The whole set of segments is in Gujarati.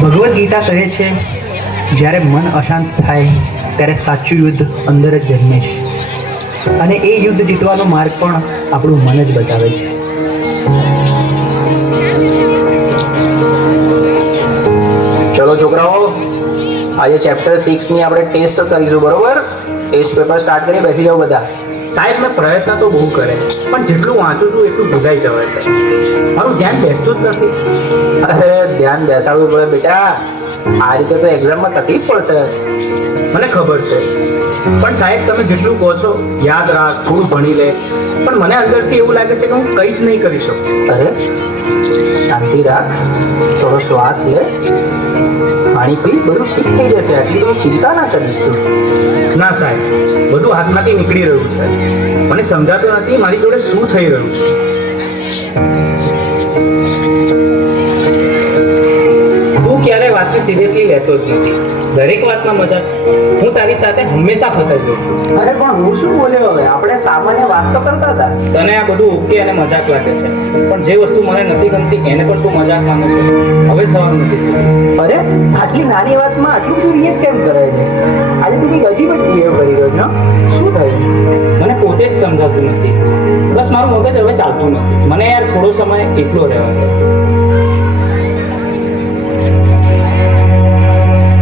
ભગવદ્ ગીતા કહે છે, જ્યારે મન અશાંત થાય ત્યારે સાચું યુદ્ધ અંદર જ જન્મે છે, અને એ યુદ્ધ જીતવાનો માર્ગ પણ આપણું મન જ બતાવે છે. ચલો છોકરાઓ, આજે ચેપ્ટર 6 ની આપણે ટેસ્ટ કરીશું. બરોબર? ટેસ્ટ પેપર સ્ટાર્ટ કરી બેસી જાઓ બધા. સાહેબ, મેં પ્રયત્ન તો બહુ કરે, પણ જેટલું વાંચું છું એટલું ભૂલાઈ જવાય છે. મારું ધ્યાન બેસતું જ નથી. અરે ધ્યાન બેસાડવું પડે બેટા. આ રીતે તો એક્ઝામમાં તકલીફ પડશે. મને ખબર છે, પણ સાહેબ તમે જેટલું કહો છો યાદ રાખ, થોડું ભણી લે, પણ મને અંદરથી એવું લાગે છે કે હું કંઈ જ નહીં કરી શકું. અરે શાંતિ રાખ, થોડો શ્વાસ લે, પાણી પી, બધું ઠીક થઈ જશે. આટલી તો ચિંતા ના કરીશ તું. ના સાહેબ, બધું હાથમાંથી નીકળી રહ્યું છે. મને સમજાતું નથી મારી જોડે શું થઈ રહ્યું છે. તું ક્યારે વાતને સિરિયસલી લેતો જ નથી. દરેક વાતમાં મજાક. હું તારી સાથે હંમેશા ફસાઈ જઉં છું. અરે પણ હું શું બોલ્યો? હવે આપણે સામાન્ય વાત તો કરતા હતા. તને આ બધું ઓકે અને મજાક લાગે છે, પણ જે વસ્તુ મને નથી ગમતી એને પણ તું મજાક માને છે. હવે સવાલ નથી થતો. અરે આટલી નાની વાતમાં આટલું બધું રિએક્ટ કેમ કરે છે? આજે તું કંઈક અજીબ જ બિહેવ કરી રહ્યો છો. શું થયું? મને પોતે જ સમજાતું નથી. બસ મારું મગજ હવે ચાલતું નથી. મને યાર થોડો સમય એકલો રહેવા દે.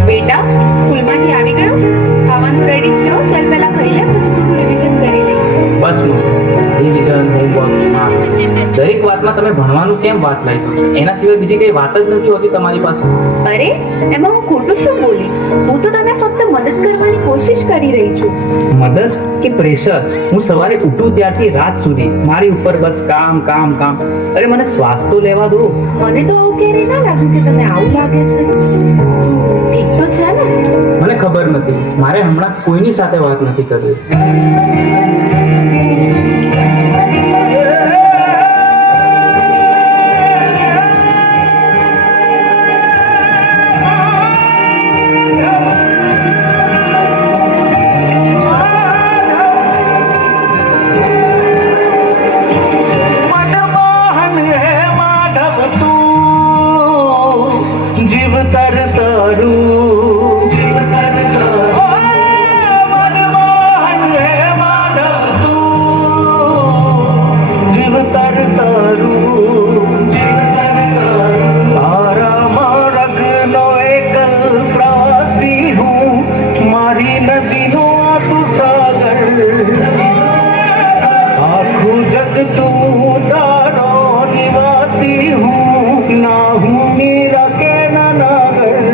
બેટા, સ્કૂલમાંથી આવી ગયો? ખાવાનું રેડી છે હો. ચાલ પહેલા ખાઈ લે, પછી થોડું રિવિઝન કરી લે. બસ રિવિઝન, હોમવર્ક, માર્ક્સ, દરેક વાતમાં તમે ભણવાનું કેમ વાત લાવી દો છો? એના સિવાય બીજી કઈ વાત જ નથી હોતી તમારી પાસે. અરે એમાં હું ખોટું શું બોલી? હું તો તને ફક્ત મદદ કરવાની કોશિશ કરી રહી છું. મદદ કે પ્રેશર? હું સવારે ઉઠું ત્યારથી રાત સુધી મારી ઉપર બસ કામ કામ કામ. અરે મને શ્વાસ તો લેવા દો. મને તો આવું ક્યારેય ના લાગ્યું કે તને આવું લાગે છે. ઠીક તો છે ને? મને ખબર નથી, મારે હમણાં કોઈની સાથે વાત નથી કરવી. જીવ તર તરું, જીવ તર તરું, મનમોહન હે માધવ તું, જીવ તર તરું, જીવ તર તરું, તારા માર્ગનો એકલ પ્રાસી હું, મારી નદીનો તું સાગર, આખું જગ તું તારો નિવાસી હું, ના હું મીરા કે ના નાગર,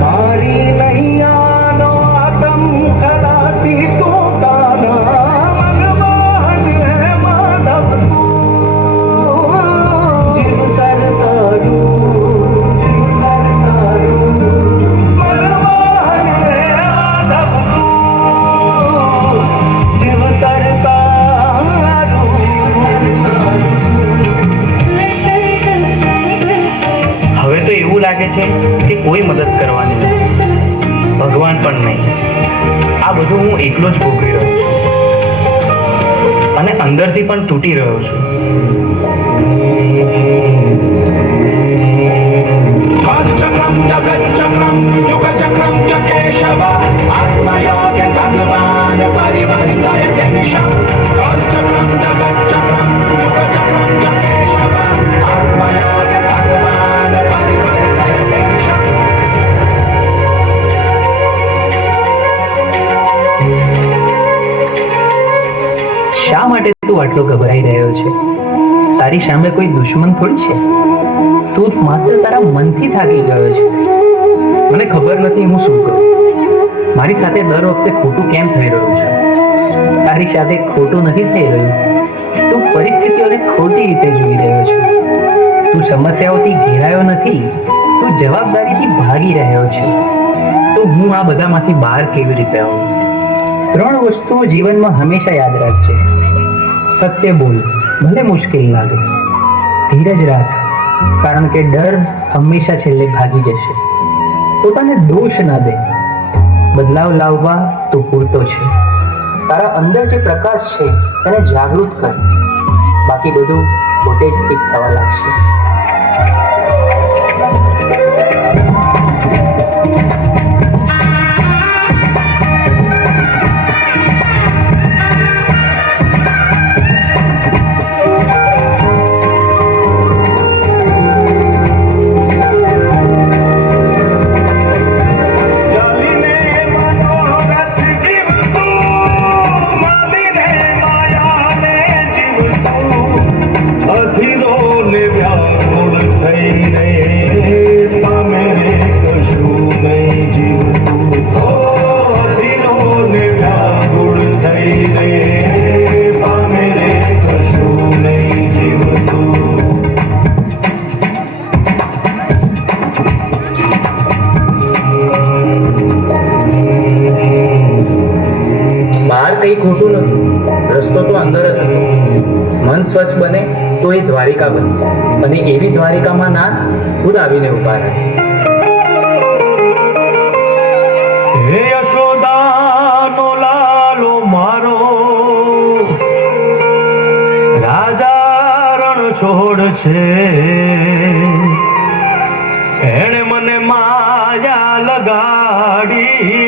મારી નૈયાનો આતમ ખલાસી તું તારા, મનમોહન હે માધવ તું, જીવ તર તારું, જીવ તર તારું, મનમોહન હે માધવ તું, જીવ તર તારું. હવે તો એવું લાગે છે કે કોઈ મદદ કરવાની નથી, ભગવાન પણ નહીં. આ બધું હું એકલો જ ભોગવી રહ્યો છું અને અંદરથી પણ તૂટી રહ્યો છું. चक्रम जगत चक्रम युग चक्रम च केशव आत्मयोग भगवान परिवर्तय निशम चक्रम जगत चक्रम युग चक्रम च केशव आत्मयोग भगवान परिवर्तय निशम. શા માટે તું આટલો ગભરાઈ રહ્યો છે? તારી સામે કોઈ દુશ્મન થોડી છે. તું માત્ર તારા મનથી થાકી ગયો છે. મને ખબર નથી હું શું કરું. મારી સાથે દર વખતે ખોટું કેમ થઈ રહ્યું છે? તારી સાથે ખોટું નથી થઈ રહ્યું. તું પરિસ્થિતિઓને ખોટી રીતે જોઈ રહ્યો છે. તું સમસ્યાઓથી ઘેરાયો નથી, તું જવાબદારીથી ભાગી રહ્યો છે. તો હું આ બધામાંથી બહાર કેવી રીતે આવું? 3 વસ્તુઓ જીવનમાં હંમેશા યાદ રાખજે. સત્ય બોલ, ભલે મુશ્કેલ લાગે. ધીરજ રાખ, કારણ કે ડર હંમેશા છેલ્લે ભાગી જશે. પોતાને દોષ ના દે. બદલાવ લાવવા તો પૂરતો છે. તારા અંદર જે પ્રકાશ છે તેને જાગૃત કર. બાકી બધું પોતે જ ઠીક થવા લાગશે. દ્વારિકા બની અને એવી દ્વારિકામાં નાથ ખુદ આવીને ઉભા રહે. હે યશોદાનો લાલો મારો રાજા રણ છોડ છે, એણે મને માયા લગાડી